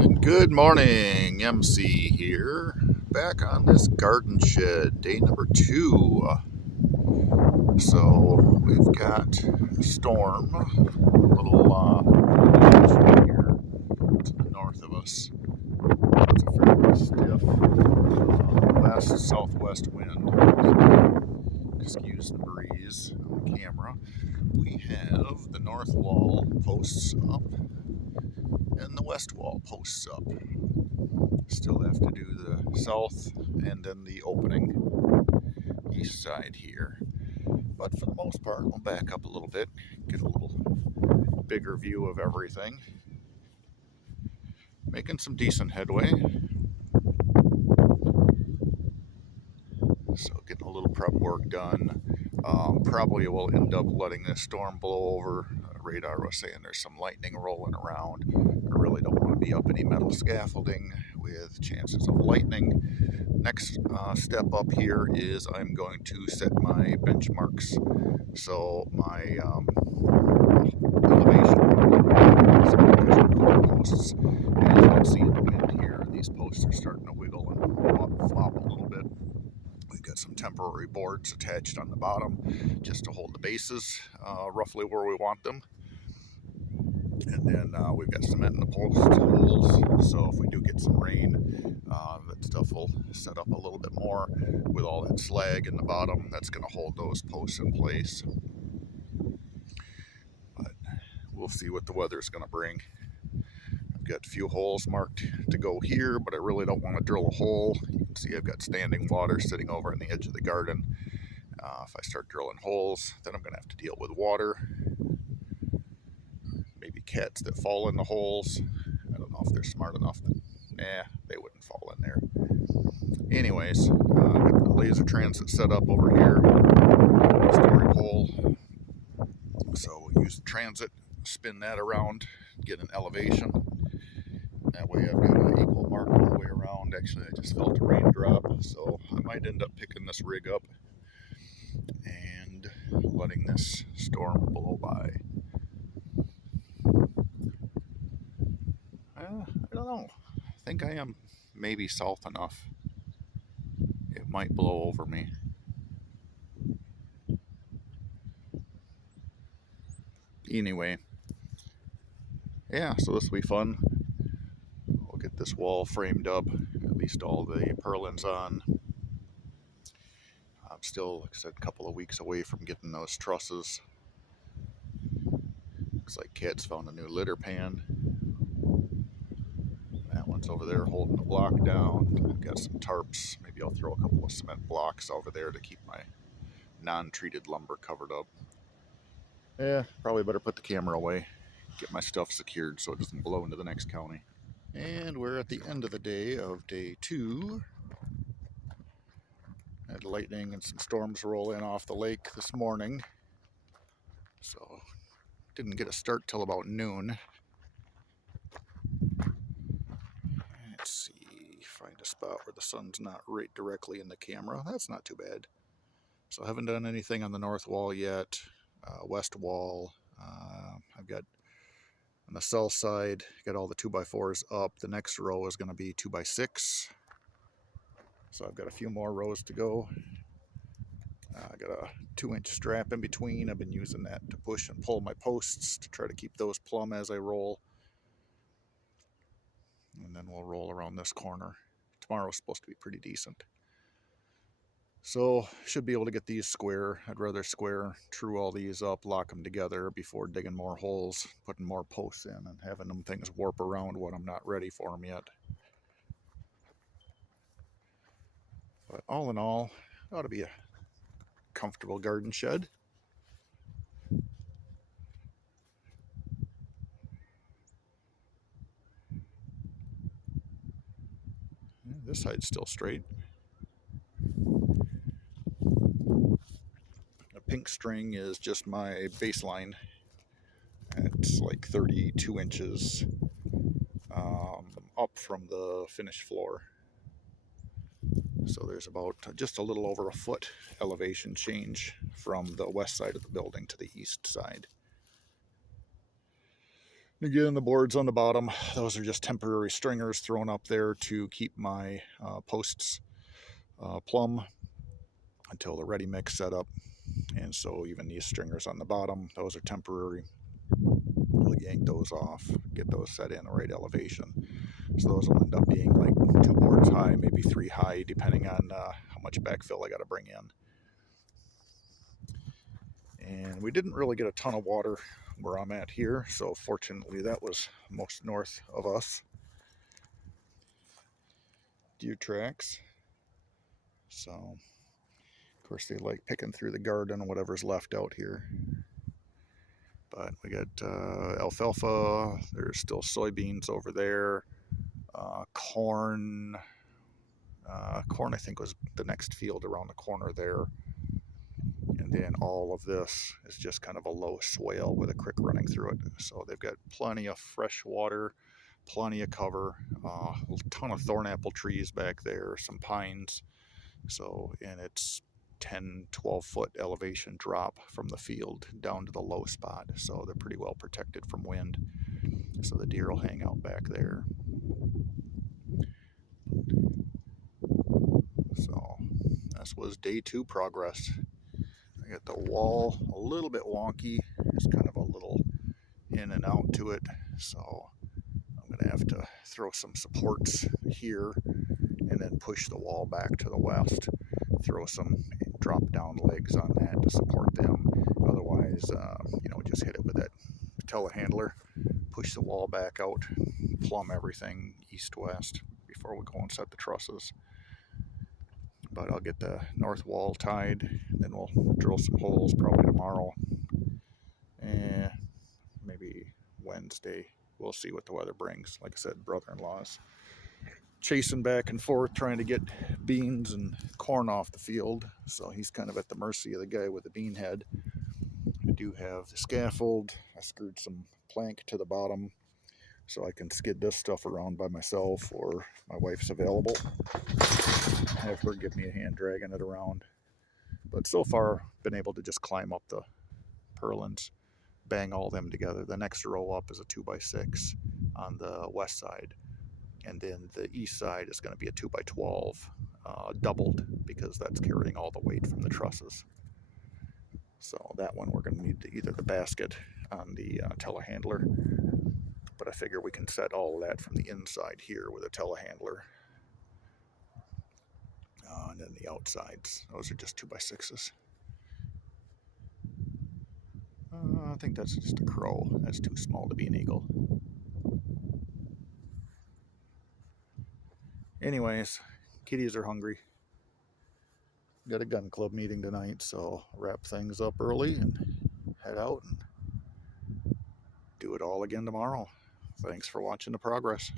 Good morning, MC here. Back on this garden shed, day number 2. So we've got a storm, a little here to the north of us. It's a fairly stiff west southwest wind. So excuse the breeze on the camera. We have the north wall posts up and the west wall posts up. Still have to do the south and then the opening east side here. But for the most part, we'll back up a little bit, get a little bigger view of everything. Making some decent headway. So getting a little prep work done. Probably will end up letting this storm blow over. Radar was saying there's some lightning rolling around. I really don't want to be up any metal scaffolding with chances of lightning. Next step up here is I'm going to set my benchmarks. So my elevation, posts, as you can see in the wind here, these posts are starting to wiggle and flop a little bit. We've got some temporary boards attached on the bottom just to hold the bases roughly where we want them. And then we've got cement in the post holes, so if we do get some rain, that stuff will set up a little bit more with all that slag in the bottom. That's going to hold those posts in place. But we'll see what the weather's going to bring. I've got a few holes marked to go here, but I really don't want to drill a hole. You can see I've got standing water sitting over on the edge of the garden. If I start drilling holes, then I'm going to have to deal with water. Maybe cats that fall in the holes. I don't know if they're smart enough. They wouldn't fall in there. Anyways, got the laser transit set up over here. Story pole. So we'll use the transit, spin that around, get an elevation. That way I've got an equal mark all the way around. Actually, I just felt a raindrop, so I might end up picking this rig up and letting this storm blow by. I don't know. I think I am maybe south enough. It might blow over me. Anyway, yeah, so this will be fun. We'll get this wall framed up, at least all the purlins on. I'm still, like I said, a couple of weeks away from getting those trusses. Looks like Kat's found a new litter pan. That one's over there holding the block down. I've got some tarps. Maybe I'll throw a couple of cement blocks over there to keep my non-treated lumber covered up. Yeah, probably better put the camera away. Get my stuff secured so it doesn't blow into the next county. And we're at the end of the day of day 2. Had lightning and some storms roll in off the lake this morning. So didn't get a start till about noon. Let's see, find a spot where the sun's not right directly in the camera. That's not too bad. So I haven't done anything on the north wall yet. West wall, I've got on the south side, got all the 2x4s up. The next row is going to be 2x6. So I've got a few more rows to go. I got a 2-inch strap in between. I've been using that to push and pull my posts to try to keep those plumb as I roll. And then we'll roll around this corner. Tomorrow's supposed to be pretty decent. So should be able to get these square. I'd rather square, true all these up, lock them together before digging more holes, putting more posts in, and having them things warp around when I'm not ready for them yet. But all in all, it ought to be a comfortable garden shed. This side's still straight. The pink string is just my baseline. It's like 32 inches up from the finished floor. So there's about just a little over a foot elevation change from the west side of the building to the east side. Again, the boards on the bottom, those are just temporary stringers thrown up there to keep my posts plumb until the ready mix set up. And so even these stringers on the bottom, those are temporary. We'll yank those off, get those set in the right elevation. So those will end up being like 2 boards high, maybe 3 high, depending on how much backfill I got to bring in. And we didn't really get a ton of water where I'm at here, so fortunately that was most north of us. Deer tracks. So, of course, they like picking through the garden, whatever's left out here. But we got alfalfa, there's still soybeans over there, corn. Corn, I think, was the next field around the corner there. And then all of this is just kind of a low swale with a creek running through it. So they've got plenty of fresh water, plenty of cover, a ton of thornapple trees back there, some pines. So, and it's 10, 12 foot elevation drop from the field down to the low spot. So they're pretty well protected from wind. So the deer will hang out back there. So this was day 2 progress. I got the wall a little bit wonky. There's kind of a little in and out to it. So I'm going to have to throw some supports here and then push the wall back to the west. Throw some drop down legs on that to support them. Otherwise, just hit it with that telehandler, push the wall back out, plumb everything east-west before we go and set the trusses. But I'll get the north wall tied, then we'll drill some holes probably tomorrow. Maybe Wednesday. We'll see what the weather brings. Like I said, brother-in-law's chasing back and forth trying to get beans and corn off the field, so he's kind of at the mercy of the guy with the bean head. I do have the scaffold. I screwed some plank to the bottom so I can skid this stuff around by myself, or my wife's available, have her give me a hand dragging it around. But so far been able to just climb up the purlins, bang all them together. The next row up is a 2x6 on the west side, and then the east side is going to be a 2x12 doubled, because that's carrying all the weight from the trusses. So that one we're going to need either the basket on the telehandler, but I figure we can set all of that from the inside here with a telehandler. And then the outsides, those are just 2x6s. I think that's just a crow. That's too small to be an eagle. Anyways, kitties are hungry. Got a gun club meeting tonight, so wrap things up early and head out and do it all again tomorrow. Thanks for watching the progress.